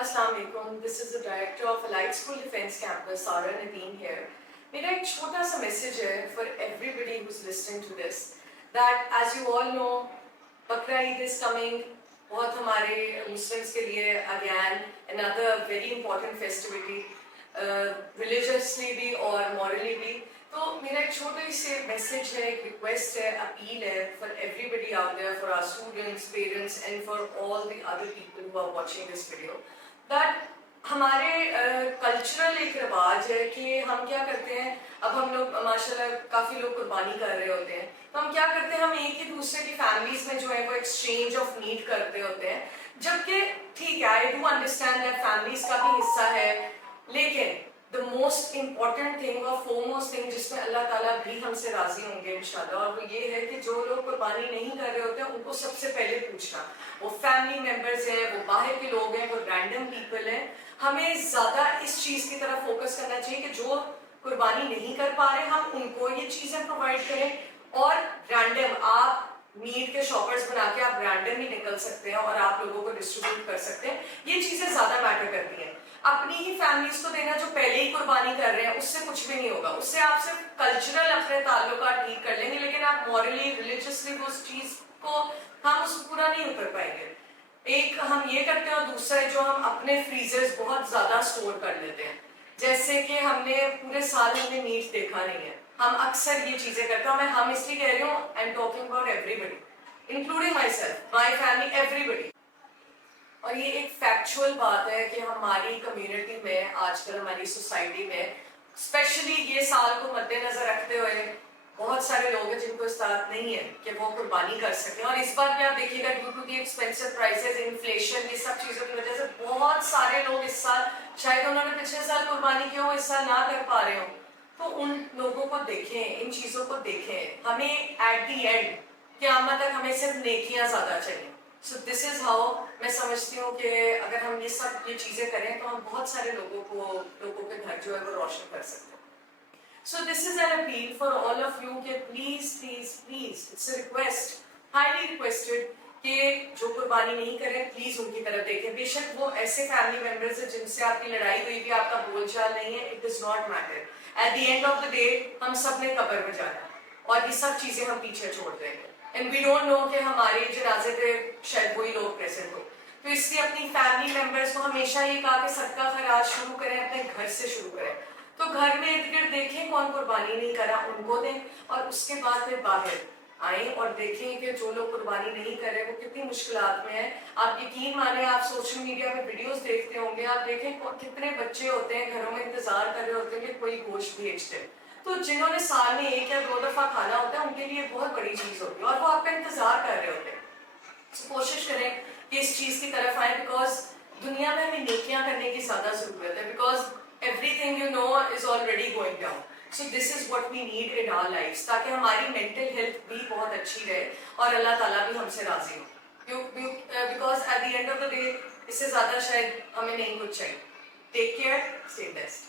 السلام علیکم. This is the director of elite school defence campus Sara Nadeem here. میرا ایک چھوٹا سا میسج ہے for everybody who's listening to this that as you all know Bakra Eid is coming. بہت ہمارے مسلمس کے لیے again another very important festivity religiously بھی اور مورلی بھی. تو میرا ایک چھوٹے سے میسج ہے, ایک ریکویسٹ ہے, اپیل ہے for everybody out there, for our students, parents and for all the other people who are watching this video, that ہمارے کلچرل ایک رواج ہے کہ ہم کیا کرتے ہیں. اب ہم لوگ ماشاء اللہ کافی لوگ قربانی کر رہے ہوتے ہیں, تو ہم کیا کرتے ہیں, ہم ایک ہی دوسرے کی فیملیز میں جو ہے وہ ایکسچینج آف نیڈ کرتے ہوتے ہیں. جبکہ ٹھیک ہے, I do understand that families کا بھی حصہ ہے, لیکن the most important thing اور foremost thing جس میں اللہ تعالیٰ بھی ہم سے راضی ہوں گے انشاءاللہ, اور وہ یہ ہے کہ جو لوگ قربانی نہیں کر رہے ہوتے ہیں ان کو سب سے پہلے پوچھنا. وہ فیملی ممبرز ہیں, وہ باہر کے لوگ ہیں, وہ رینڈم پیپل ہیں. ہمیں زیادہ اس چیز کی طرف فوکس کرنا چاہیے کہ جو قربانی نہیں کر پا رہے ہم ان کو یہ چیزیں پرووائڈ کریں. اور رینڈم آپ میٹ کے شاپرز بنا کے آپ رینڈم ہی نکل سکتے ہیں اور آپ لوگوں کو ڈسٹریبیوٹ کر سکتے ہیں. یہ چیزیں زیادہ میٹر کرتی ہیں. اپنی ہی فیملیز کو دینا جو پہلے ہی قربانی کر رہے ہیں, اس سے کچھ بھی نہیں ہوگا. اس سے آپ صرف کلچرل اپنے تعلقات ٹھیک کر لیں گے, لیکن آپ مورلی ریلیجسلی اس چیز کو ہم اس کو پورا نہیں اتر پائیں گے. ایک ہم یہ کرتے ہیں, اور دوسرا جو ہم اپنے فریزرز بہت زیادہ اسٹور کر لیتے ہیں. جیسے کہ ہم نے پورے سال ہم نے میٹ دیکھا نہیں ہے, ہم اکثر یہ چیزیں کرتے ہیں. میں ہم اس لیے کہہ رہی ہوں, I am talking about everybody including myself, my family, everybody. اور یہ ایک فیکچوئل بات ہے کہ ہماری کمیونٹی میں آج کل ہماری سوسائٹی میں اسپیشلی یہ سال کو مد نظر رکھتے ہوئے بہت سارے لوگ ہیں جن کو استعداد نہیں ہے کہ وہ قربانی کر سکیں. اور اس بار بھی آپ دیکھیے گا due to the expensive prices, inflation, یہ سب چیزوں کی وجہ سے بہت سارے لوگ اس سال, شاید انہوں نے پچھلے سال قربانی کی ہو, اس سال نہ کر پا رہے ہوں. تو ان لوگوں کو دیکھیں, ان چیزوں کو دیکھیں. ہمیں ایٹ دی اینڈ قیامت تک ہمیں صرف نیکیاں زیادہ چاہیے. سو دس از ہاؤ میں سمجھتی ہوں کہ اگر ہم یہ چیزیں کریں تو ہم بہت سارے لوگوں کے گھر جو ہے وہ روشن کر سکتے ہیں. So this is an appeal for all of you کہ please please please, it's a request, highly requested, کہ جو قربانی نہیں کریں پلیز ان کی طرف دیکھیں. بے شک وہ ایسے فیملی ممبرز ہیں جن سے آپ کی لڑائی ہوئی بھی, آپ کا بول چال نہیں ہے, it does not matter. At the end of the day ہم سب نے قبر میں جانا ہے, اور یہ سب چیزیں ہم پیچھے چھوڑ دیں گے. اینڈ وی ڈونٹ نو کہ ہمارے جنازے پہ شاید وہی لوگ پریزنٹ ہو. تو اس لیے اپنی فیملی ممبرس کو ہمیشہ یہ کہا کہ صدقہ خیرات شروع کریں, اپنے گھر سے شروع کریں. تو گھر میں ارد گرد دیکھیں کون قربانی نہیں کرا, ان کو دیں, اور اس کے بعد پھر باہر آئیں اور دیکھیں کہ جو لوگ قربانی نہیں کر رہے وہ کتنی مشکلات میں ہیں. آپ یقین مانیں, آپ سوشل میڈیا پہ ویڈیوز دیکھتے ہوں گے, آپ دیکھیں کتنے بچے ہوتے ہیں گھروں میں انتظار کر رہے ہوتے ہیں کہ کوئی گوشت بھیج دے. تو جنہوں نے سال میں 1 یا 2 دفعہ کھانا ہوتا ہے ان کے لیے بہت بڑی چیز ہوتی ہے, اور وہ آپ کا انتظار کر رہے ہوتے ہیں. کوشش کریں کہ اس چیز کی طرف آئیں, بیکاز دنیا میں ہمیں نیکیاں کرنے کی زیادہ ضرورت ہے, because everything you know is already going down. So this is what we need in our lives, تاکہ ہماری مینٹل ہیلتھ بھی بہت اچھی رہے اور اللہ تعالیٰ بھی ہم سے راضی ہو. Because at the end of the day اس سے زیادہ شاید ہمیں نہیں کچھ چاہیے. Take care, stay best.